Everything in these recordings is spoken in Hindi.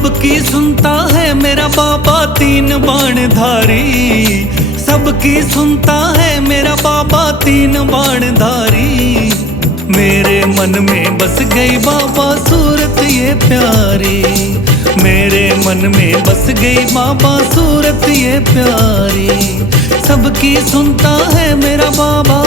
सबकी सुनता है मेरा बाबा तीन बाणधारी, सबकी सुनता है मेरा बाबा तीन बाणधारी। मेरे मन में बस गई बाबा सूरत ये प्यारी, मेरे मन में बस गई बाबा सूरत ये प्यारी। सबकी सुनता है मेरा बाबा।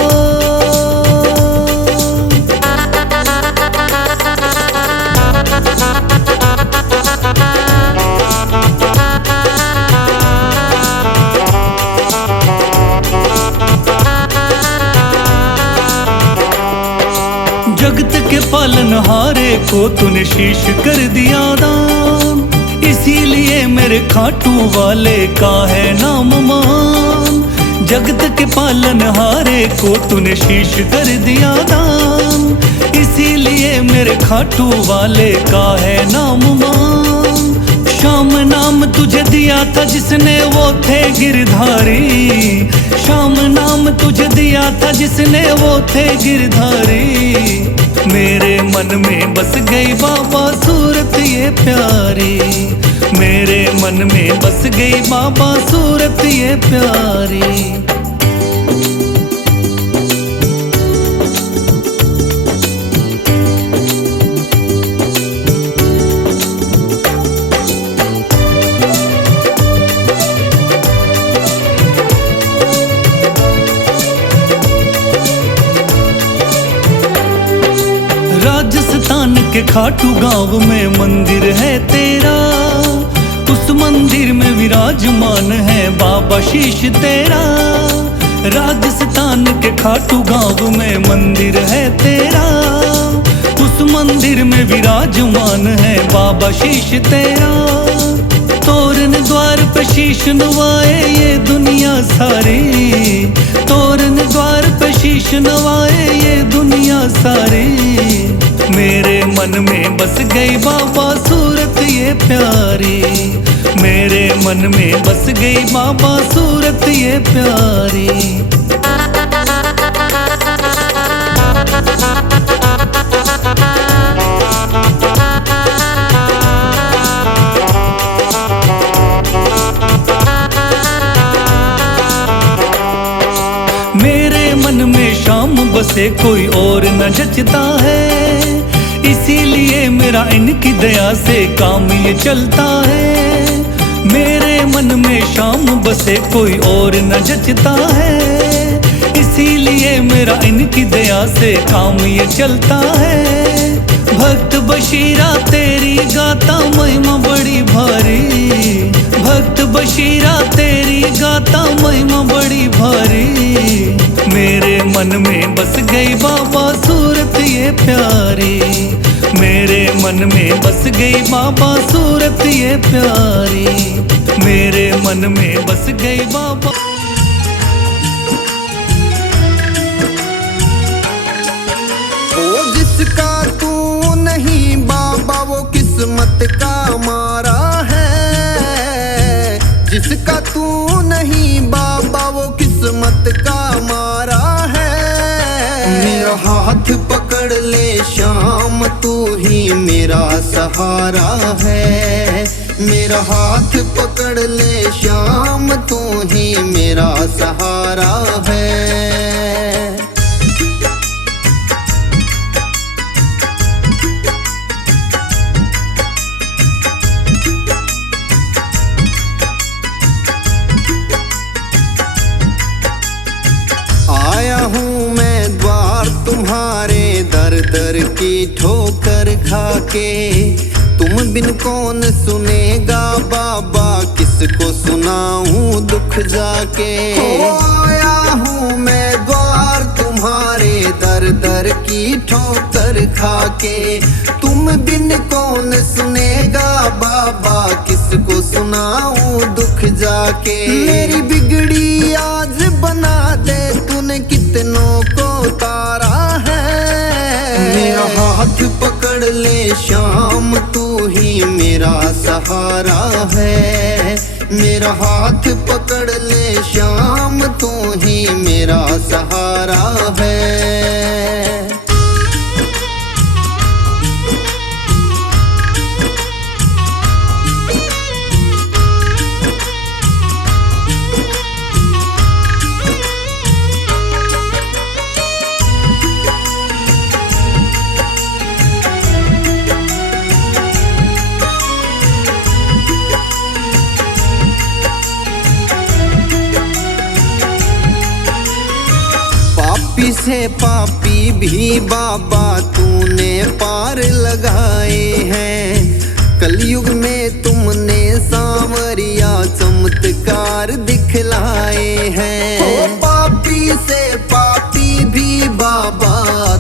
जगत के पालनहारे को तूने शीश कर दिया दान, इसीलिए मेरे खाटू वाले का है नाम मान। जगत के पालनहारे को तूने शीश कर दिया दान, इसीलिए मेरे खाटू वाले का है नाम मान। श्याम नाम तुझे दिया था जिसने वो थे गिरधारी, श्याम नाम तुझे दिया था जिसने वो थे गिरधारी। मेरे मन में बस गई बाबा सूरत ये प्यारी, मेरे मन में बस गई बाबा सूरत ये प्यारी। राजस्थान के खाटू गांव में मंदिर है तेरा, उस मंदिर में विराजमान है बाबा शीश तेरा। राजस्थान के खाटू गांव में मंदिर है तेरा, उस मंदिर में विराजमान है बाबा शीश तेरा। तोरण द्वार पे शीश नवाए ये दुनिया सारी, तोरण द्वार पे शीश नवाए ये दुनिया सारी। मेरे मन में बस गई बाबा सूरत ये प्यारी, मेरे मन में बस गई बाबा सूरत ये प्यारी। मेरे मन में शाम बसे कोई और न जचता है, इसीलिए मेरा इनकी दया से काम ये चलता है। मेरे मन में शाम बसे कोई और न जचता है, इसीलिए मेरा इनकी दया से काम ये चलता है। भक्त बशीरा तेरी गाता महिमा बड़ी भारी, भक्त बशीरा तेरी गाता महिमा बड़ी भारी। मेरे मन में बस गई बाबा सूरत ये प्यारी, मेरे मन में बस गई बाबा सूरत ये प्यारी। मेरे मन में बस गई बाबा। ओ जिसका तू नहीं बाबा वो किस्मत का मारा है, जिसका तू नहीं बाबा वो किस्मत का मारा है। मेरा हाथ पकड़ ले श्याम तू ही मेरा सहारा है, मेरा हाथ पकड़ ले श्याम तू ही मेरा सहारा है। आया हूँ मैं द्वार तुम्हारे दर दर की ठोकर खाके, तुम बिन कौन सुनेगा बाबा किसको सुनाऊं दुख जाके। आया हूँ मैं द्वार तुम्हारे दर दर की ठोकर खाके, तुम बिन कौन सुनेगा बाबा किसको सुनाऊं दुख जाके। मेरी बिगड़ी आज बना दे तूने कितनों को तारा है। मेरा हाथ पकड़ ले श्याम तू ही मेरा सहारा है, मेरा हाथ पकड़ ले श्याम तू ही मेरा सहारा है। पापी भी बाबा तूने पार लगाए हैं। कलयुग में तुमने सांवरिया चमत्कार दिखलाए हैं। ओ पापी से पापी भी बाबा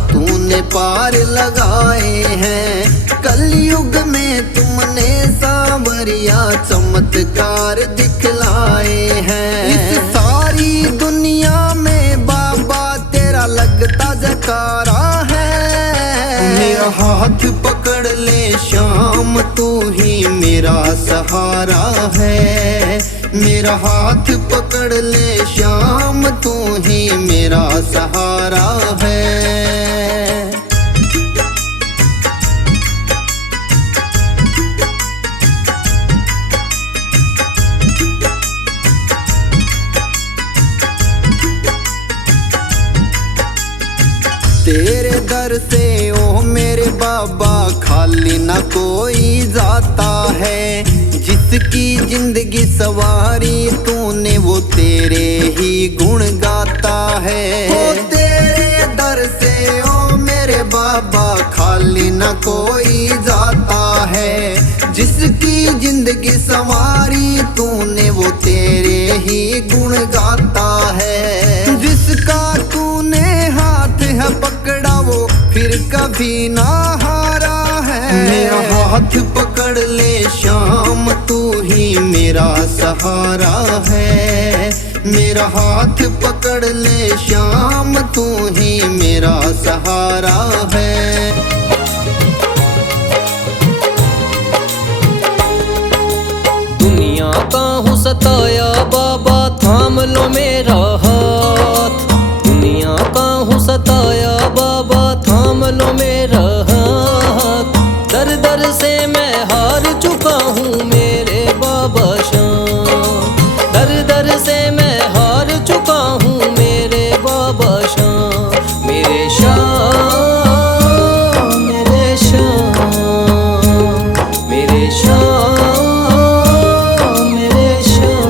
तूने पार लगाए हैं। कलयुग में तुमने सांवरिया चमत्कार दिखलाए हैं। इस सारी दुनिया में बाबा तेरा लगता जयकारा है। मेरा हाथ पकड़ ले श्याम तू ही मेरा सहारा है। मेरा हाथ पकड़ ले श्याम तू ही मेरा सहारा है। तेरे दर से ओ मेरे बाबा खाली ना कोई जाता है। जिसकी जिंदगी सवारी तूने वो तेरे ही गुण गाता है। ओ तेरे दर से ओ मेरे बाबा खाली ना कोई जाता है। जिसकी जिंदगी सवारी तूने वो तेरे ही गुण गाता है। जिसका तूने हाथ है पकड़ा वो फिर कभी ना हारा है। मेरा हाथ पकड़ ले श्याम तू ही मेरा सहारा है। मेरा हाथ पकड़ ले श्याम तू ही मेरा सहारा है। दुनिया का हूँ सताया बाबा थाम लो मेरा हाथ। दुनिया का हूँ सताया बाबा थाम लो मेरा हाथ। दर दर से मैं हार चुका हूँ मेरे बाबा श्याम। दर दर से मैं हार चुका हूँ मेरे बाबा श्याम। मेरे श्याम मेरे श्याम मेरे श्याम मेरे श्याम।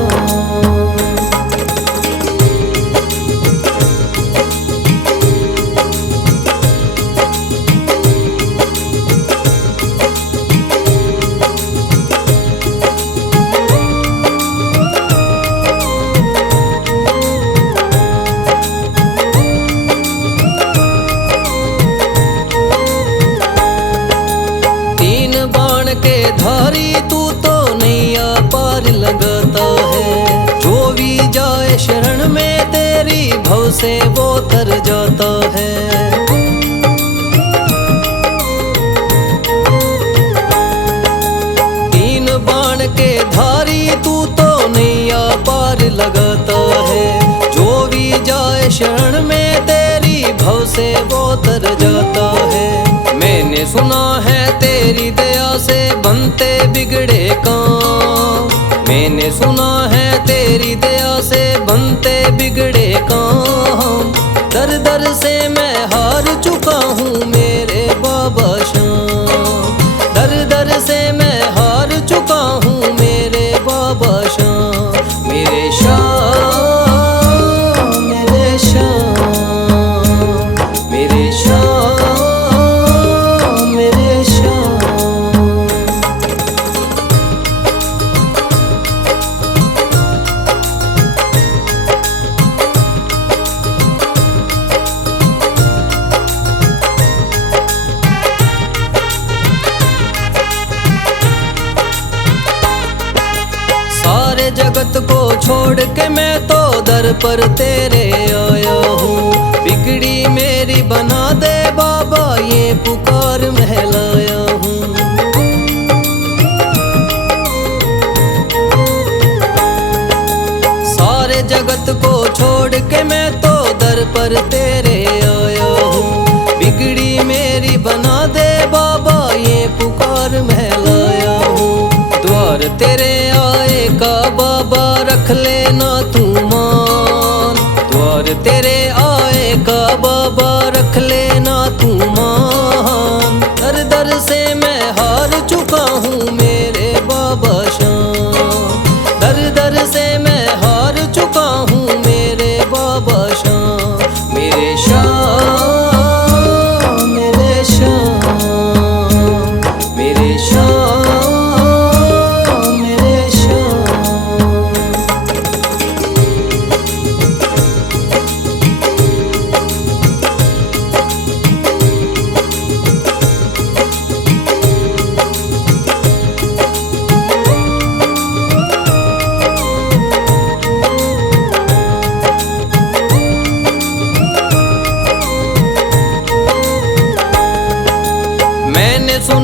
के धारी तू तो नैया पार लगाता है। जो भी जाए शरण में तेरी भव से वो तर जाता है। तीन बाण के धारी तू तो नैया पार लगाता है। जो भी जाए शरण में तेरी भव से वो तर जाता है। मैंने सुना है तेरी दया से बनते बिगड़े काम। मैंने सुना है तेरी दया से बनते बिगड़े काम। दर दर से मैं हार चुका हूँ मेरे बाबा श्याम। दर दर से मैं हार चुका हूँ मेरे बाबा श्याम। मेरे श्याम मेरे श्याम मेरे श्याम मेरे श्याम। सारे जगत को छोड़ के मैं तो दर पर तेरे आया हूँ। बिगड़ी मेरी बना दे बाबा ये पुकार महलाया हूँ। सारे जगत को छोड़ के मैं तो दर पर तेरे आया हूँ। बिगड़ी मेरी बना दे बाबा ये पुकार महलाया हूँ। द्वार तेरे आए का बाबा रख लेना तू मान। द्वार तेरे आए का बाबा रख लेना तू मान। दर दर से मैं हार चुका हूँ मेरे बाबा श्याम। दर दर से मैं हार चुका हूँ मेरे बाबा श्याम। मेरे श्याम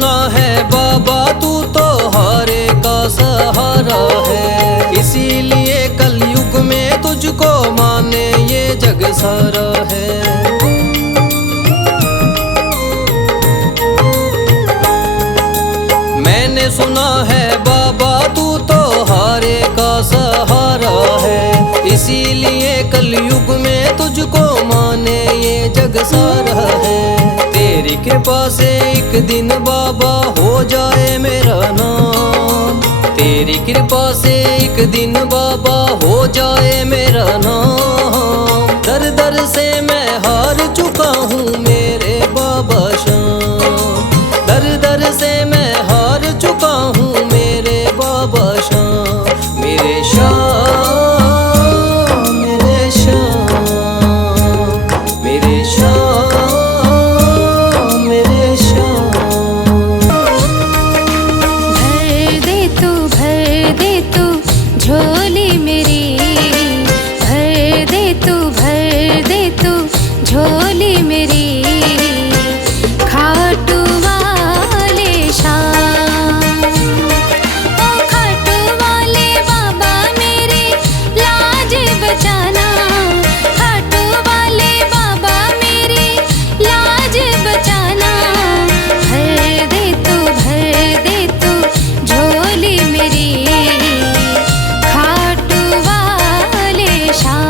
सुना है बाबा तू तो हारे का सहारा है, इसीलिए कलयुग में तुझको माने ये जग सारा है। मैंने सुना है बाबा तू तो हारे का सहारा है, इसीलिए कलयुग में तुझको माने ये जग सारा है। तेरी कृपा से एक दिन बाबा हो जाए मेरा नाम, तेरी कृपा से एक दिन बाबा हो जाए मेरा नाम। दर दर से मैं हार चुका हूँ मेरे बाबा श्याम, दर दर से मैं हार चुका हूँ मेरे बाबा श्याम। मेरे श्याम, मेरे श्याम, मेरे श्याम, मेरे श्याम। भर दे तू झोली मेरी, भर दे तू झोली मेरी, खाटू वाले श्याम। ओ खाटू वाले बाबा मेरे लाज बचाना, खाटू वाले बाबा मेरे लाज बचाना। भर दे तू झोली मेरी, खाटू वाले श्याम।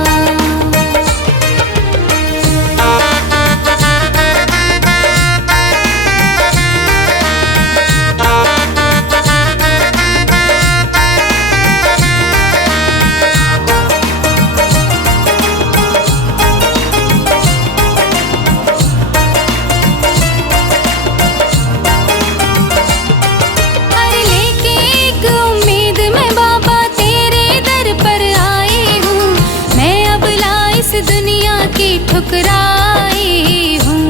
अरे लेके एक उम्मीद मैं बाबा तेरे दर पर आई हूँ, मैं अब इस दुनिया की ठुकराई हूँ।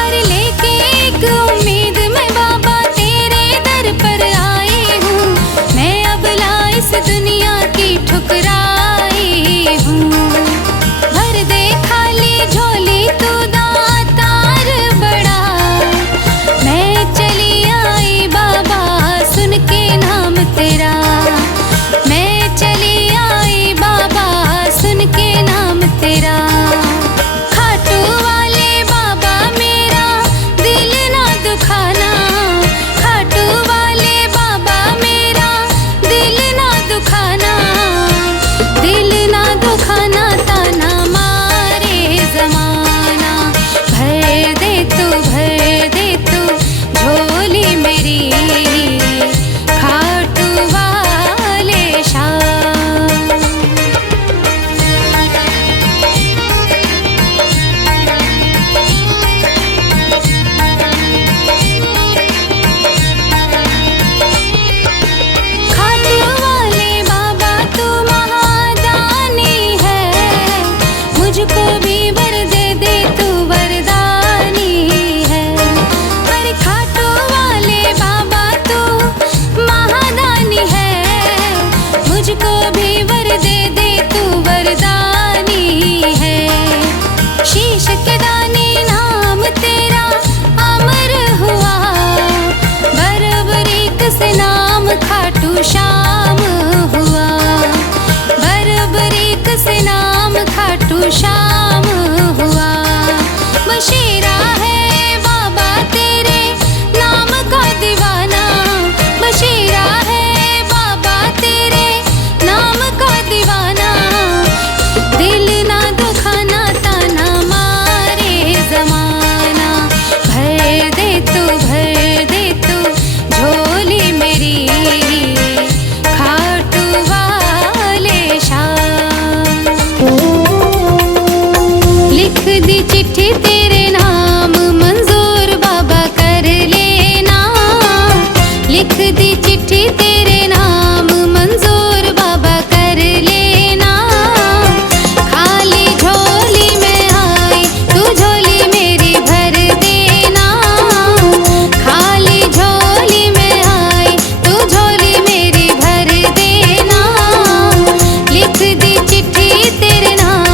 अरे लेके एक उम्मीद मैं बाबा तेरे दर पर आई हूँ, मैं अब इस दुनिया की ठुकराई हूँ। भर दे खाली झोली तू दातार बड़ा, मैं चली आई बाबा सुन के नाम तेरा, मैं चली आई बाबा सुन के नाम तेरा। खाटू वाले बाबा मेरा दिल ना दुखाना, खाटू वाले बाबा मेरा दिल ना दुखाना, दिल ना दुखाना ताना मारे जमाना। भर दे तू झोली मेरी, खाटू वाले श्याम। खाटू वाले बाबा तू महादानी है, मुझको भी वर दे तू वरदानी है। अरे खाटू वाले बाबा तू महादानी है, मुझको भी वर दे तू वरदानी है। शीश के दानी नाम तेरा अमर हुआ, बरबरीक से नाम खाटू श्याम हुआ, बरबरीक से नाम खाटू श्याम हुआ। बशीरा है बाबा तेरे नाम का दीवाना, बशीरा है बाबा तेरे नाम का दीवाना। दिल ना दुखाना ताना मारे जमाना। भर दे तू झोली मेरी, खाटू वाले श्याम। लिख दी चिट्ठी तेरे नाम मंजूर बाबा कर लेना, लिख दी चिट्ठी तेरे नाम मंजूर बाबा कर लेना। खाली झोली में आई तू झोली मेरी भर देना, खाली झोली में आई तू झोली मेरी भर देना। लिख दी चिट्ठी तेरे नाम।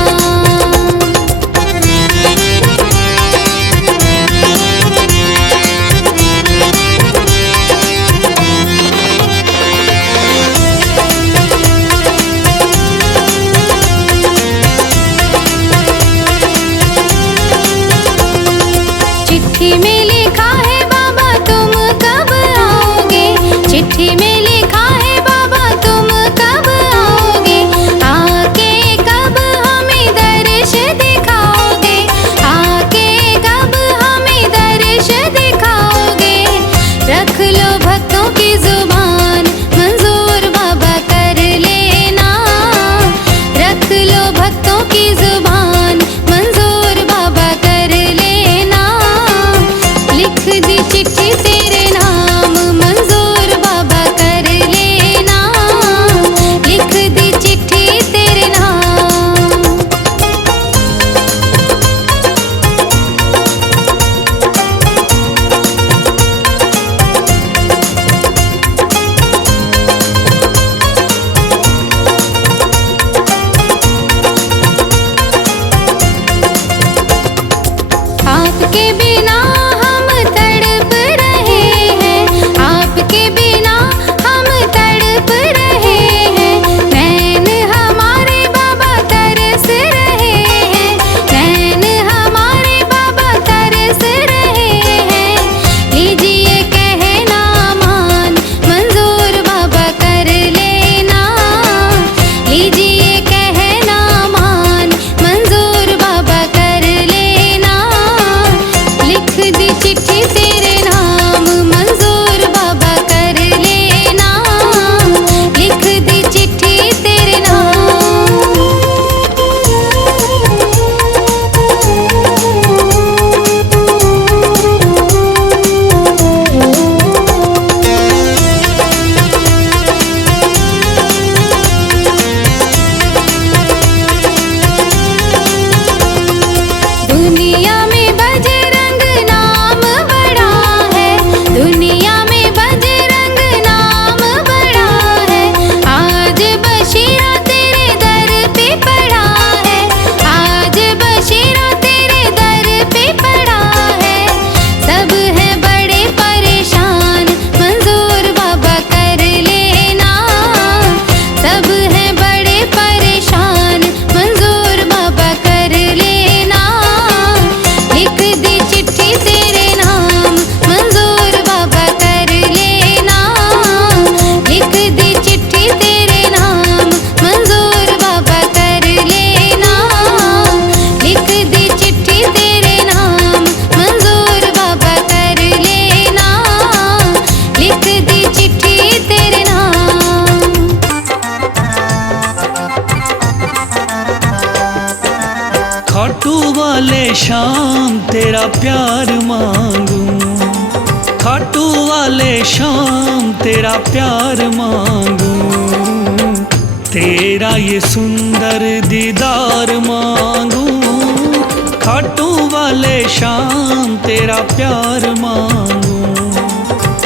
शाम तेरा प्यार मांगूं, खाटू वाले शाम तेरा प्यार मांगूं, तेरा ये सुंदर दीदार मांगूं, खाटू वाले शाम तेरा प्यार मांगूं,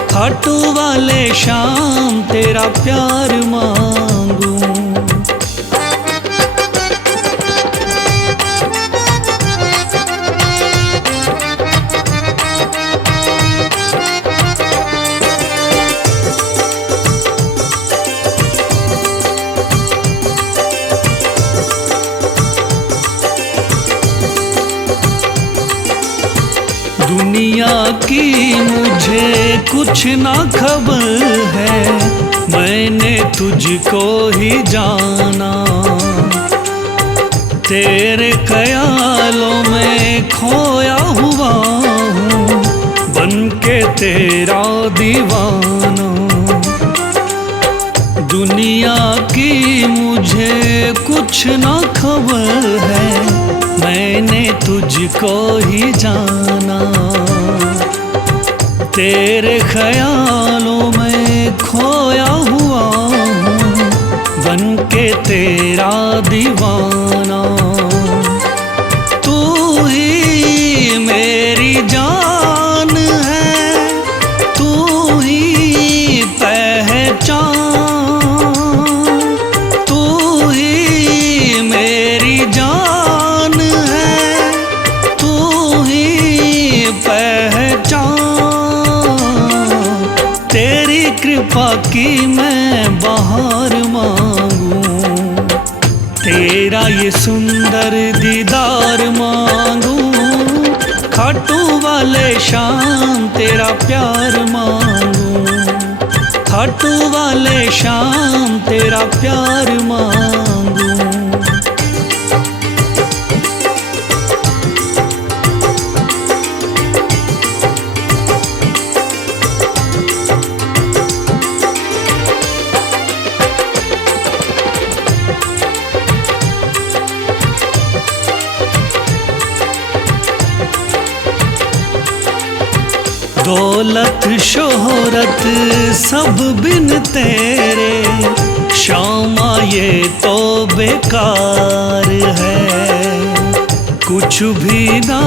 खाटू वाले शाम तेरा प्यार मांगूं। दुनिया की मुझे कुछ ना खबर है, मैंने तुझको ही जाना, तेरे ख्यालों में खोया हुआ हूँ, बन के तेरा दीवाना। दुनिया की मुझे कुछ ना खबर है, मैंने तुझको ही जाना, तेरे ख्यालों में खोया हुआ हूँ, बन के तेरा दीवाना। तू ही मेरी जान है, तू ही पहचान, तू ही मेरी जान है, तू ही पहचान। तेरी कृपा की मैं बहार मांगूं, तेरा ये सुंदर दीदार मांगूं, खाटू वाले शाम तेरा प्यार मांगूं, खाटू वाले शाम तेरा प्यार मांगूं। दौलत शोहरत सब बिन तेरे, शामा ये तो बेकार है, कुछ भी ना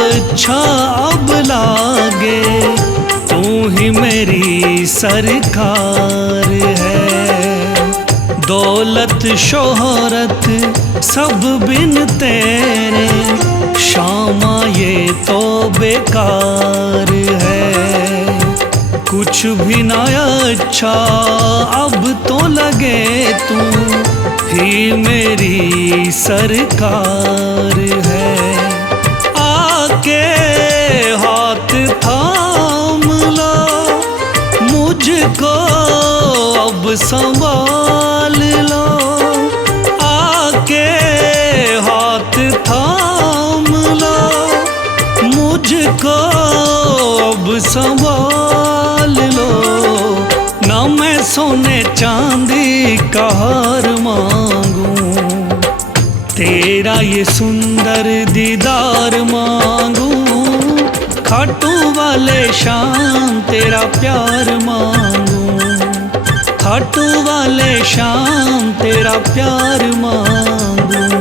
अच्छा अब लागे, तू ही मेरी सरकार है। दौलत शोहरत सब बिन तेरे, शामा ये तो बेकार है, कुछ भी ना अच्छा अब तो लगे, तू ही मेरी सरकार है। आके हाथ थाम लो, मुझको अब संभाल लो, आके हाथ थाम लो, मुझको अब संभाल लो। ना मैं सोने चांदी का हार मांगूं, तेरा ये सुंदर दीदार मांगूं, खाटू वाले शाम तेरा प्यार मांगूं, खाटू वाले शाम तेरा प्यार मांगूं।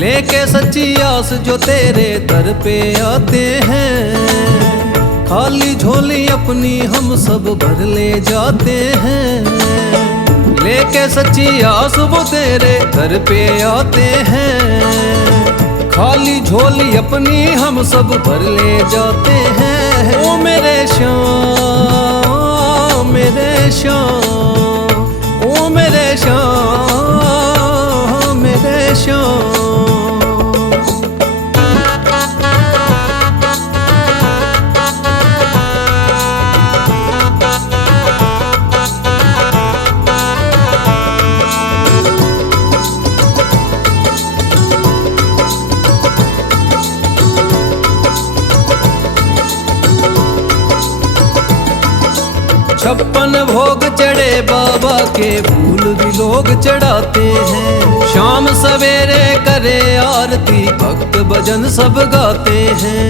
लेके सच्ची आस जो तेरे दर पे आते हैं, खाली झोली अपनी हम सब भर ले जाते हैं। लेके सच्ची आस वो तेरे दर पे आते हैं, खाली झोली अपनी हम सब भर ले जाते हैं। ओ मेरे श्याम मेरे श्याम, ओ मेरे श्याम मेरे श्याम। 56 भोग चढ़े बाबा के, फूल भी लोग चढ़ाते हैं। शाम सवेरे करे आरती, भक्त भजन सब गाते हैं।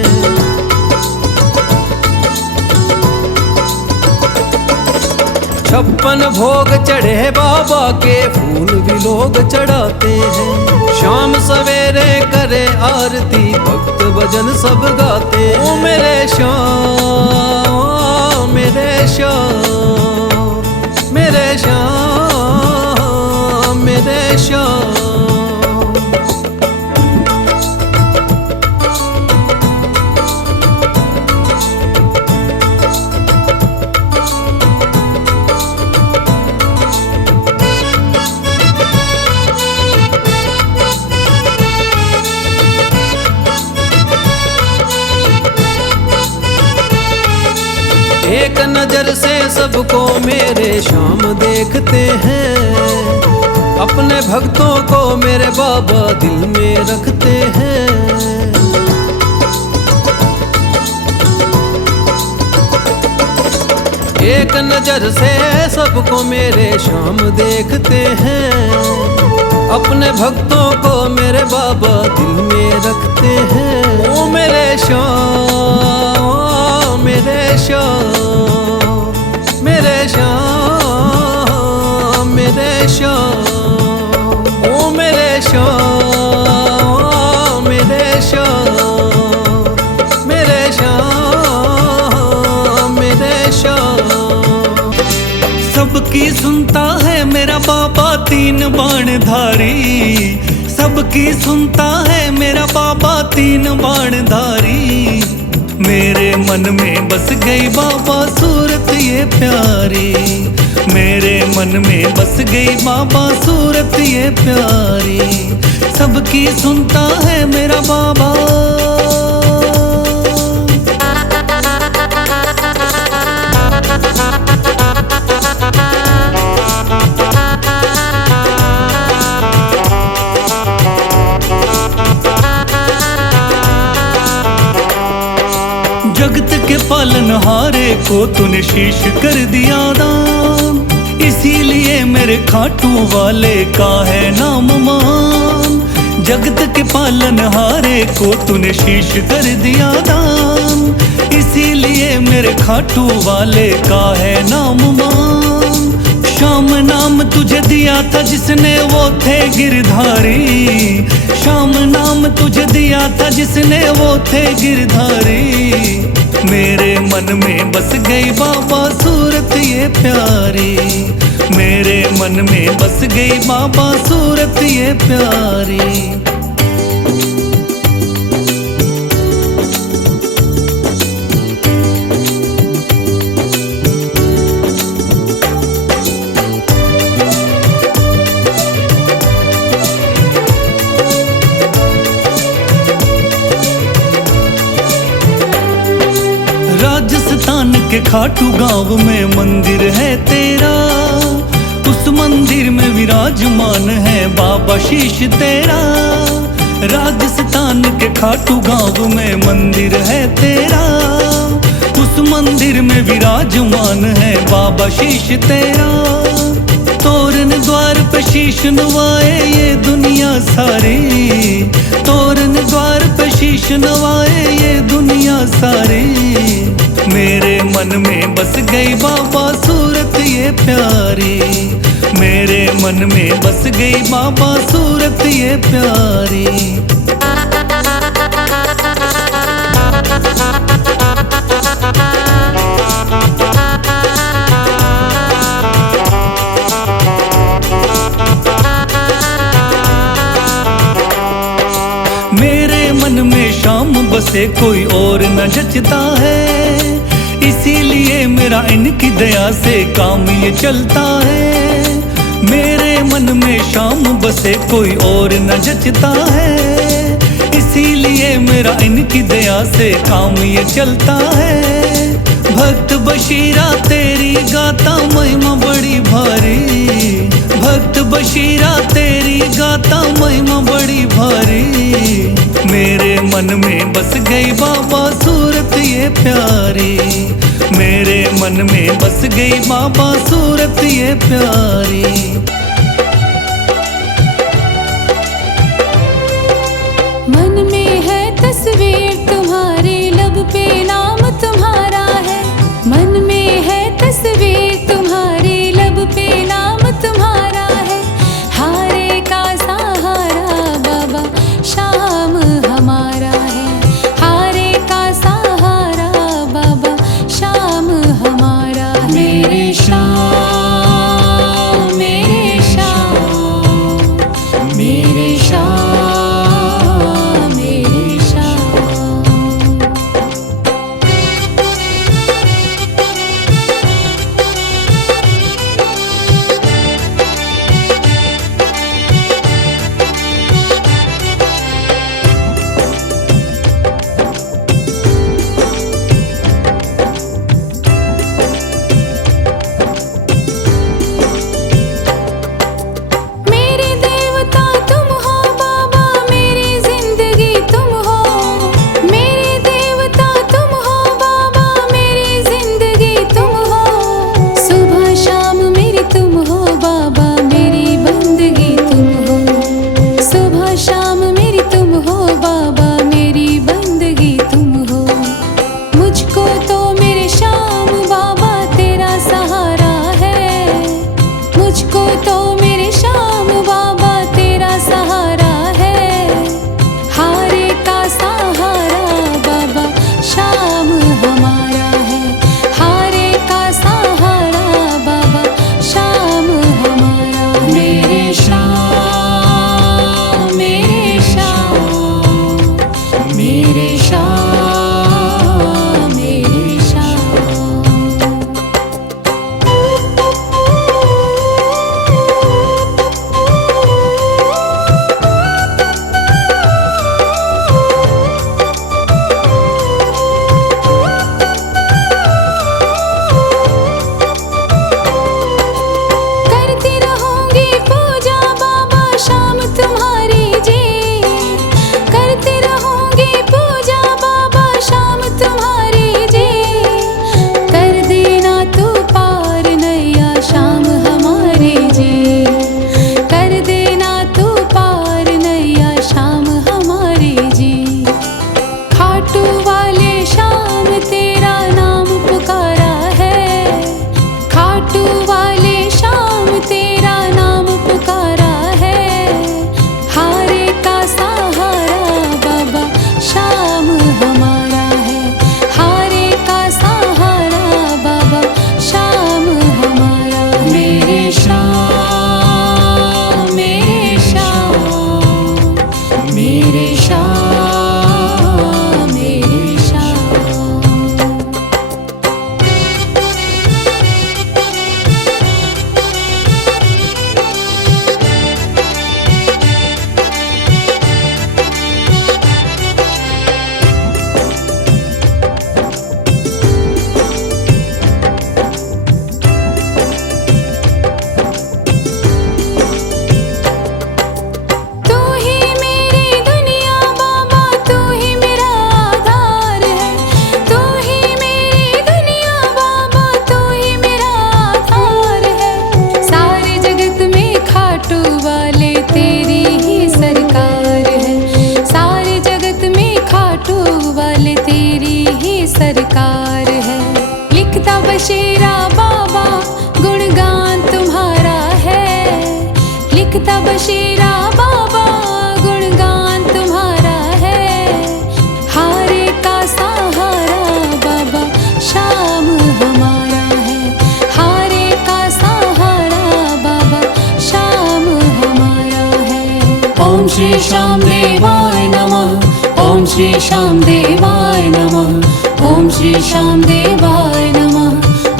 56 भोग चढ़े बाबा के, फूल भी लोग चढ़ाते हैं। शाम सवेरे करे आरती, भक्त भजन सब गाते हैं। ओ मेरे श्याम, मेरे श्याम, मेरे श्याम, मेरे श्याम। एक नजर से सबको मेरे श्याम देखते हैं। अपने भक्तों को मेरे बाबा दिल में रखते हैं। एक नजर से सबको मेरे श्याम देखते हैं। अपने भक्तों को मेरे बाबा दिल में रखते हैं। ओ मेरे श्याम, मेरे श्याम, मेरे श्याम, मेरे श्याम। ओ मेरे श्याम, मेरे श्याम, मेरे श्याम, मेरे श्याम। सबकी सुनता है मेरा बाबा तीन बाणधारी, सबकी सुनता है मेरा बाबा तीन बाणधारी। मेरे मन में बस गई बाबा सूरत ये प्यारी, मेरे मन में बस गई बाबा सूरत ये प्यारी। सबकी सुनता है मेरा बाबा। जगत के पालनहारे को तूने शीश कर दिया दान, इसीलिए मेरे खाटू वाले का है नाम मान। जगत के पालनहारे को तूने शीश कर दिया दान, इसीलिए मेरे खाटू वाले का है नाम मान। श्याम नाम तुझे दिया था जिसने वो थे गिरधारी, श्याम नाम तुझे दिया था जिसने वो थे गिरधारी। मेरे मन में बस गई बाबा सूरत ये प्यारी, मेरे मन में बस गई बाबा सूरत ये प्यारी। राजस्थान के खाटू गांव में मंदिर है तेरा, उस मंदिर में विराजमान है बाबा शीश तेरा। राजस्थान के खाटू गांव में मंदिर है तेरा, उस मंदिर में विराजमान है बाबा शीश तेरा। तोरण द्वार पे शीश नवाए ये दुनिया सारी, तोरण द्वार पे शीश नवाए ये दुनिया सारी। मेरे मन में बस गई बाबा सूरत ये प्यारी, मेरे मन में बस गई बाबा सूरत ये प्यारी। मेरे मन में शाम बसे कोई और न जचता है, इसीलिए मेरा इनकी दया से काम ये चलता है। मेरे मन में शाम बसे कोई और न जचता है, इसीलिए मेरा इनकी दया से काम ये चलता है। भक्त बशीरा तेरी गाता महिमा बड़ी भारी, भक्त बशीरा तेरी गाता महिमा बड़ी भारी। मेरे मन में बस गई बाबा सूरत ये प्यारी, मेरे मन मन में बस गई बाबा सूरत ये प्यारी। मन में है तस्वीर तुम्हारी, लब पे नाम तुम्हारा है। मन में है तस्वीर तुम्हारी, लब पे नाम तुम्हारा है। हारे का सहारा बाबा शाम हमारा है। हारे का सहारा बाबा शाम हमारा है। मेरे शाम, मेरे शाम, मेरे शाम, मेरे शाम। मेरे देवता तुम हो बाबा, मेरी जिंदगी तुम हो। मेरे देवता तुम हो बाबा, मेरी जिंदगी तुम हो। सुबह शाम मेरी तुम हो बाबा, मेरी बंदगी तुम हो। सुबह शाम मेरी तुम हो बाबा, मेरी बंदगी तुम हो। मुझको तो मेरे शाम बाबा तेरा सहारा है। मुझको तो मेरे शाम बाबा तेरा सहारा है। हारे का सहारा बाबा शाम हमारा है। हारे का सहारा बाबा शाम हमारा है। मेरे शाम, मेरे शाम, मेरे शाम, मेरे शाम। करती रहूंगी पूजा बाबा शाम तुम्हारी जी। करती रहूंगी पूजा बाबा शाम तुम्हारी जी। कर देना तू पार नैया शाम हमारी जी। कर देना तू पार नैया शाम हमारी जी। खाटू वाले शाम तेरा नाम पुकारा है। खाटू वाले शाम तेरा नाम पुकारा है। हारे का सहारा बाबा शाम हमारा है। हारे का सहारा बाबा शाम हमारा है। मेरे शाम, मेरे शाम, मेरे शाम, मेरे शाम। तू ही मेरी दुनिया बाबा, तू ही मेरा आधार है। तू ही मेरी दुनिया बाबा, तू ही मेरा आधार है। सारे जगत में खाटू वाले तेरी ही सरकार है। सारे जगत में खाटू वाले तेरी ही सरकार है। लिखता बशेरा बाबा गुणगान तुम्हारा है। लिखता बशेरा बाबा गुणगान तुम्हारा है। हारे का सहारा बाबा शाम हमारा है। हारे का सहारा बाबा शाम हमारा है। ओम श्री श्याम देवाय नमः। ओम श्री श्याम देवाय नमः। ओम श्री श्याम देवाय नमः।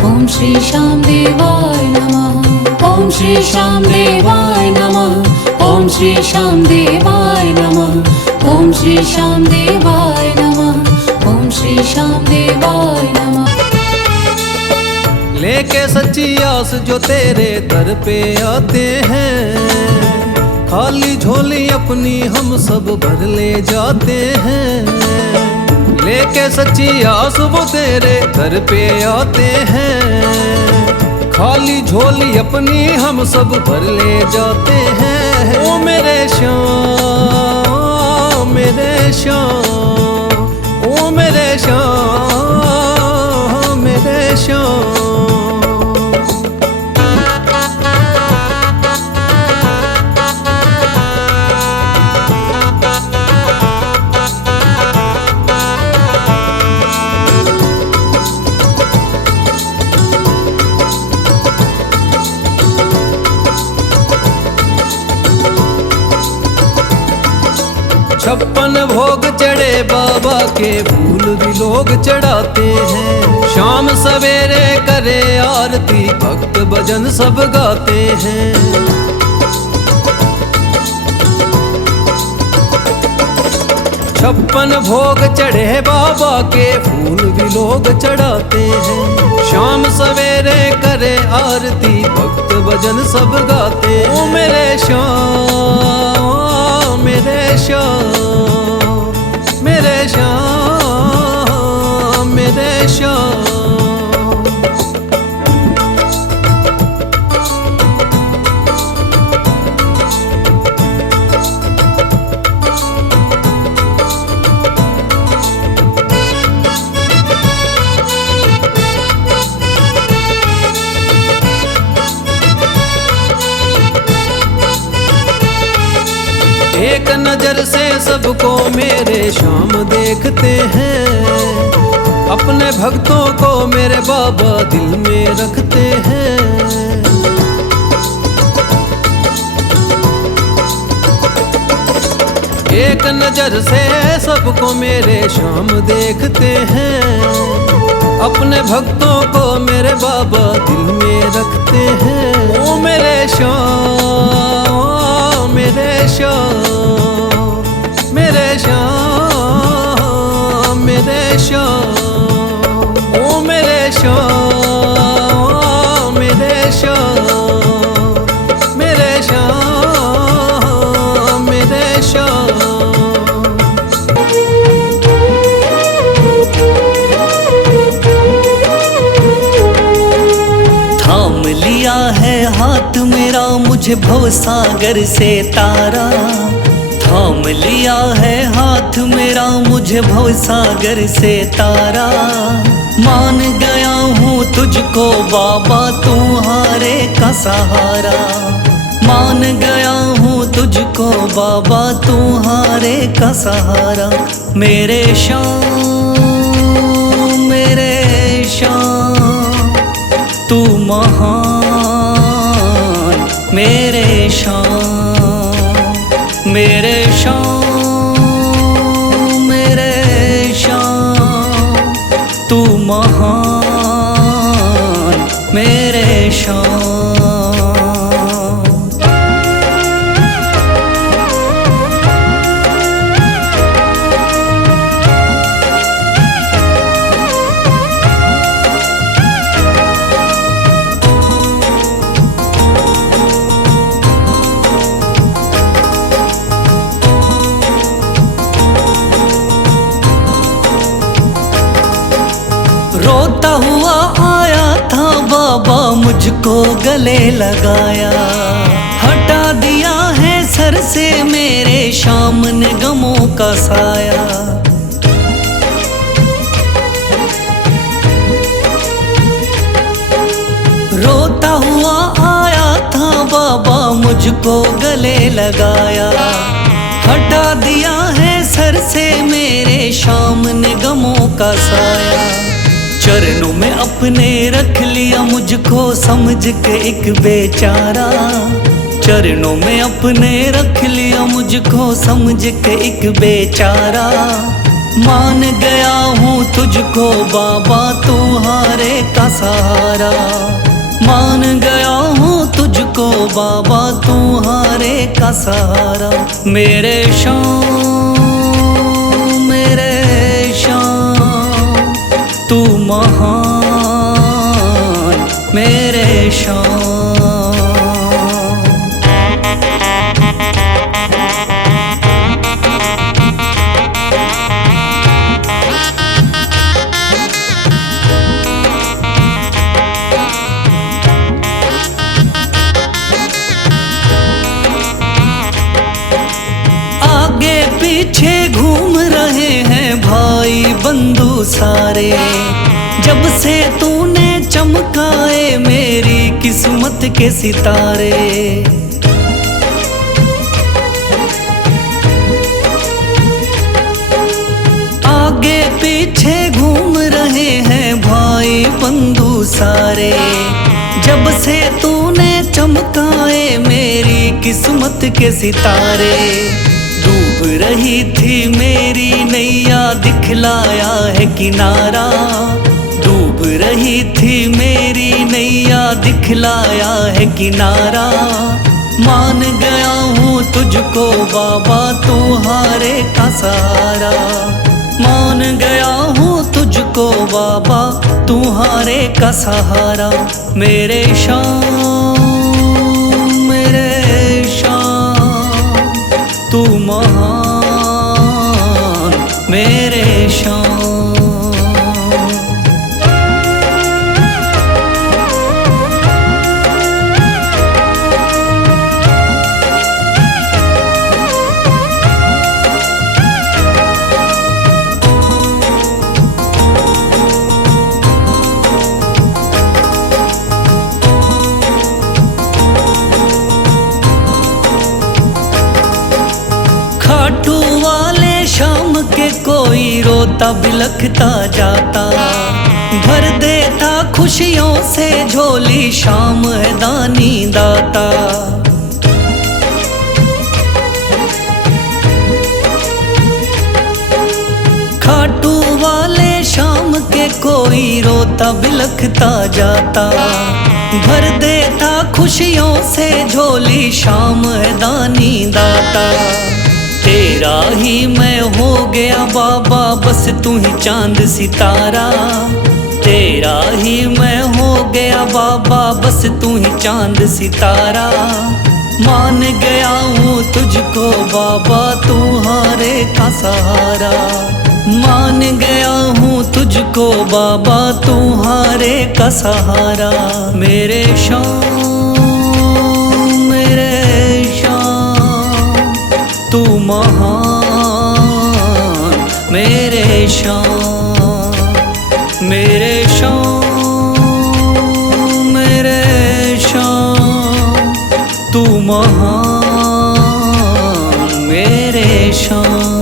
ओम श्री श्याम देवाय नमः। ओम श्री श्याम देवाय नमः। ओम श्री श्याम देवाय नमः। ओम श्री श्याम देवाय नमः। ओम श्री श्याम देवाय नमः। लेके सच्ची आस जो तेरे दर पे आते हैं, खाली झोली अपनी हम सब भर ले जाते हैं। लेके सच्ची आस वो तेरे दर पे आते हैं। खाली झोली अपनी हम सब भर ले जाते हैं। ओ मेरे श्याम, मेरे श्याम, ओ मेरे श्याम, मेरे श्याम। छप्पन भोग चढ़े बाबा के फूल भी लोग चढ़ाते हैं। शाम सवेरे करे आरती भक्त भजन सब गाते हैं। छप्पन भोग चढ़े बाबा के फूल भी लोग चढ़ाते हैं। शाम सवेरे करे आरती भक्त भजन सब गाते हैं। ओ मेरे श्याम, मेरे श्याम, मेरे श्याम, मेरे श्याम। एक नजर से सबको मेरे श्याम देखते हैं। अपने भक्तों को मेरे बाबा दिल में रखते हैं। एक नजर से सबको मेरे श्याम देखते हैं। अपने भक्तों को मेरे बाबा दिल में रखते हैं। ओ मेरे श्याम, मेरे श्याम, मेरे श्याम, मेरे श्याम। ओ मेरे श्याम, मेरे श्याम, मेरे श्याम, मेरे श्याम। थाम लिया है हाथ मेरा मुझे भवसागर से तारा। थाम लिया है हाथ मेरा मुझे भवसागर से तारा। मान गया हूँ तुझको बाबा तुम्हारे का सहारा। मान गया हूँ तुझको बाबा तुम्हारे का सहारा। मेरे श्याम, मेरे श्याम, तू महान। मेरे श्याम, मेरे श्याम, मेरे श्याम, तू महान। मेरे श्याम। रोता हुआ आया था बाबा मुझको गले लगाया। हटा दिया है सर से मेरे श्याम ने गमों का साया। रोता हुआ आया था बाबा मुझको गले लगाया। हटा दिया है सर से मेरे श्याम ने गमों का साया। चरणों में अपने रख लिया मुझको समझ के एक बेचारा। चरणों में अपने रख लिया मुझको समझ के एक बेचारा। मान गया हूँ तुझको बाबा तुम्हारे का सहारा। मान गया हूँ तुझको बाबा तुम्हारे का सहारा। मेरे श्याम, मेरे श्याम, तू महान। मेरे श्याम। पीछे घूम रहे हैं भाई बंधु सारे, जब से तूने चमकाए मेरी किस्मत के सितारे। आगे पीछे घूम रहे हैं भाई बंधु सारे, जब से तूने चमकाए मेरी किस्मत के सितारे। डूब रही थी मेरी नैया दिखलाया है किनारा, डूब रही थी मेरी नैया दिखलाया है किनारा। मान गया हूँ तुझको बाबा तुम्हारे का सहारा, मान गया हूँ तुझको बाबा तुम्हारे का सहारा। मेरे शाम तू महान मेरे शाम। खाटू वाले शाम के कोई रोता बिलखता जाता, भर देता खुशियों से झोली शाम है दानी दाता। खाटू वाले शाम के कोई रोता बिलखता जाता, भर देता खुशियों से झोली शाम है दानी दाता। तेरा ही मैं हो गया बाबा बस तू ही चांद सितारा, तेरा ही मैं हो गया बाबा बस तू ही चांद सितारा। मान गया हूँ तुझको बाबा तुम्हारे का सहारा, मान गया हूँ तुझको बाबा तुम्हारे का सहारा। मेरे शाम तू महान मेरे शाम, मेरे शाम तू महान मेरे शाम।